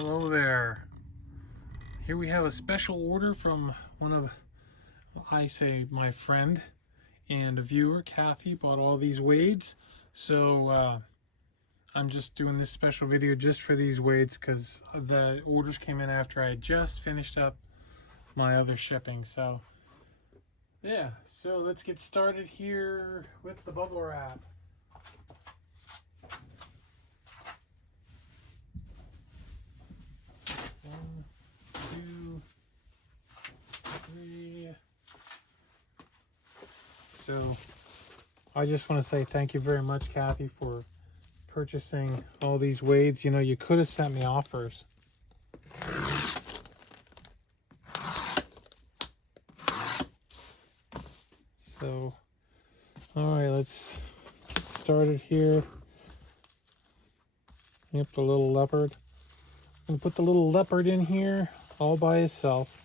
Hello there. Here we have a special order from one of, my friend and a viewer, Cathy, bought all these wades. So I'm just doing this special video just for these wades because the orders came in after I just finished up my other shipping. So yeah, so let's get started here with the bubble wrap. One, two, three. So I just want to say thank you very much, Cathy, for purchasing all these wades. You know, you could have sent me offers. So, all right, let's start it here. Yep, the little leopard. I'm gonna put the little leopard in here all by itself.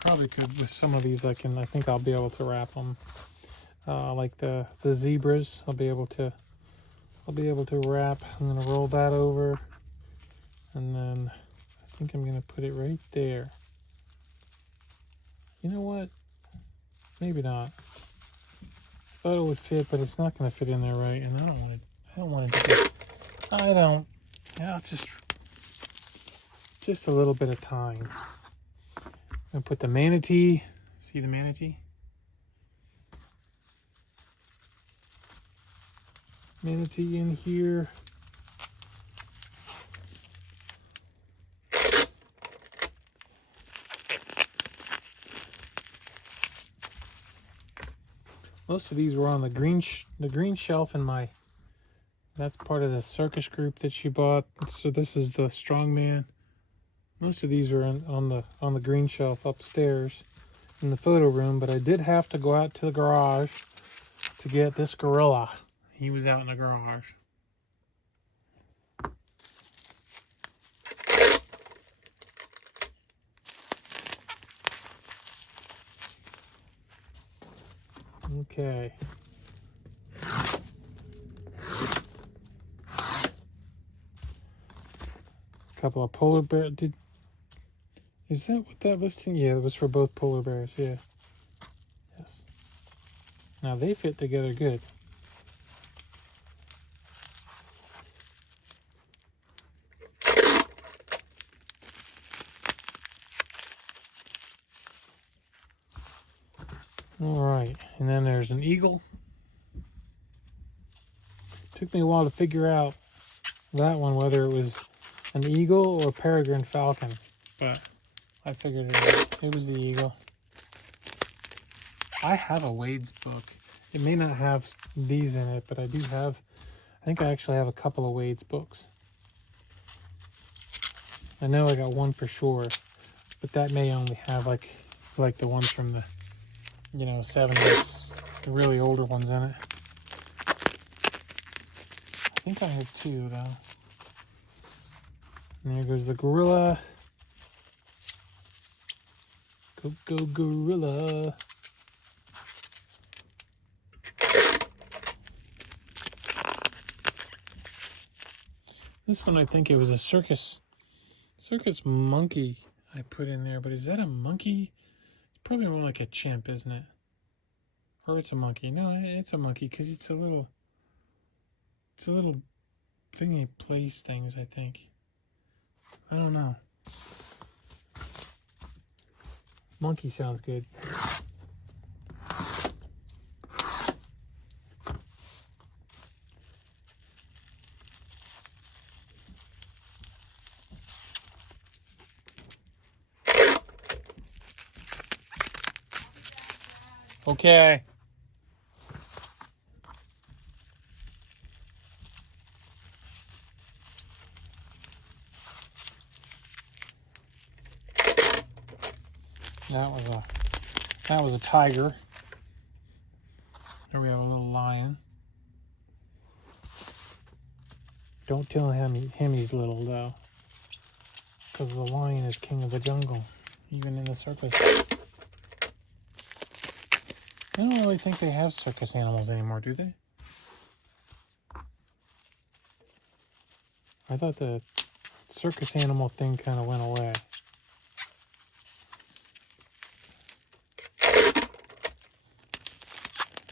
Probably could with some of these. I think I'll be able to wrap them. Like the zebras, I'll be able to wrap. I'm gonna roll that over, and then I think I'm gonna put it right there. You know what? Maybe not. I thought it would fit, but it's not gonna fit in there right, and I don't want it to be. Yeah, just a little bit of time. I'm gonna put the manatee. See the manatee? Manatee in here. Most of these were on the green shelf in my. That's part of the circus group that she bought. So this is the strongman. Most of these are on the green shelf upstairs in the photo room, but I did have to go out to the garage to get this gorilla. He was out in the garage. Okay. A couple of polar bear. Is that what that listing? Yeah, it was for both polar bears. Yeah. Yes. Now they fit together good. All right, and then there's an eagle. Took me a while to figure out that one, whether it was an eagle or peregrine falcon, but I figured it out. It was the eagle. I have a Wade's book. It may not have these in it, but I do have, I think I actually have a couple of Wade's books. I know I got one for sure, but that may only have like the ones from the, 70s, the really older ones in it. I think I have two though. And there goes the gorilla. Go gorilla. This one, I think it was a circus monkey I put in there, but is that a monkey? It's probably more like a chimp, isn't it? Or it's a monkey. No, it's a monkey because it's a little thingy plays things, I think. I don't know. Monkey sounds good. Okay. That was a tiger. Here we have a little lion. Don't tell him he's little though, because the lion is king of the jungle, even in the circus. I don't really think they have circus animals anymore, do they? I thought the circus animal thing kind of went away.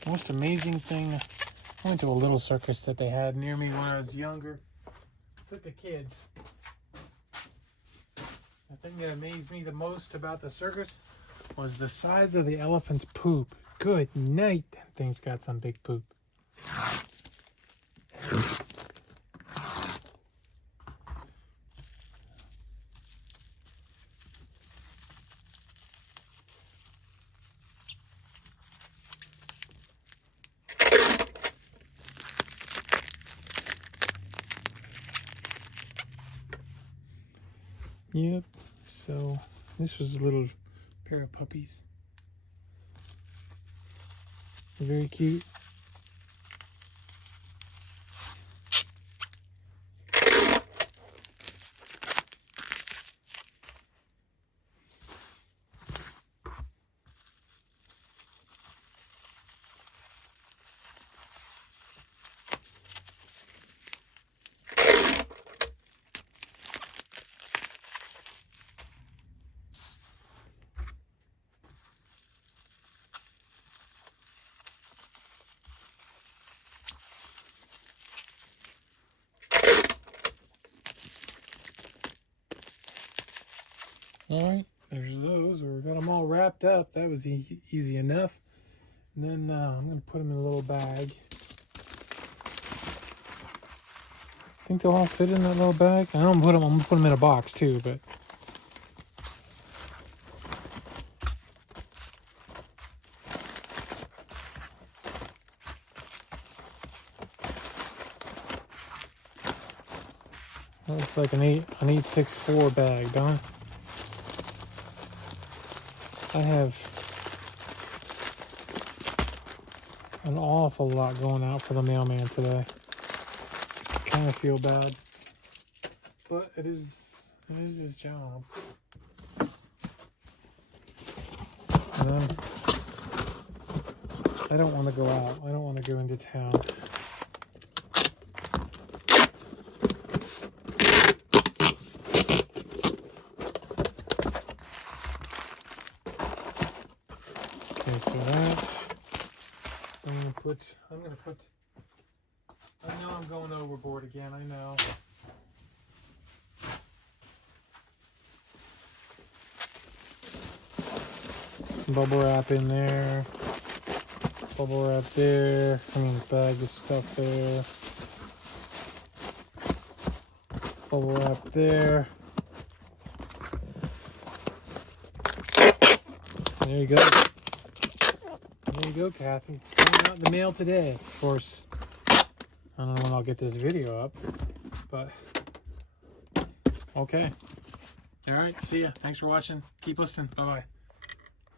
Most amazing thing, I went to a little circus that they had near me when I was younger. With the kids. The thing that amazed me the most about the circus was the size of the elephant's poop. Good night, that thing's got some big poop. Yep, so this was a little pair of puppies. Very cute. Alright, there's those. We got them all wrapped up. That was easy enough. And then I'm going to put them in a little bag. Think they'll all fit in that little bag? I'm going to put them in a box too, but... That looks like an 864 bag, don't it? I have an awful lot going out for the mailman today. Kind of feel bad, but it is his job. And I don't want to go out. I don't want to go into town. Okay, so that I'm gonna put. I know I'm going overboard again. I know. Bubble wrap in there. Bubble wrap there. I mean, bag of stuff there. Bubble wrap there. There you go. There you go, Cathy. It's going out in the mail today. Of course, I don't know when I'll get this video up, but okay. All right, see ya. Thanks for watching. Keep listening. Bye-bye.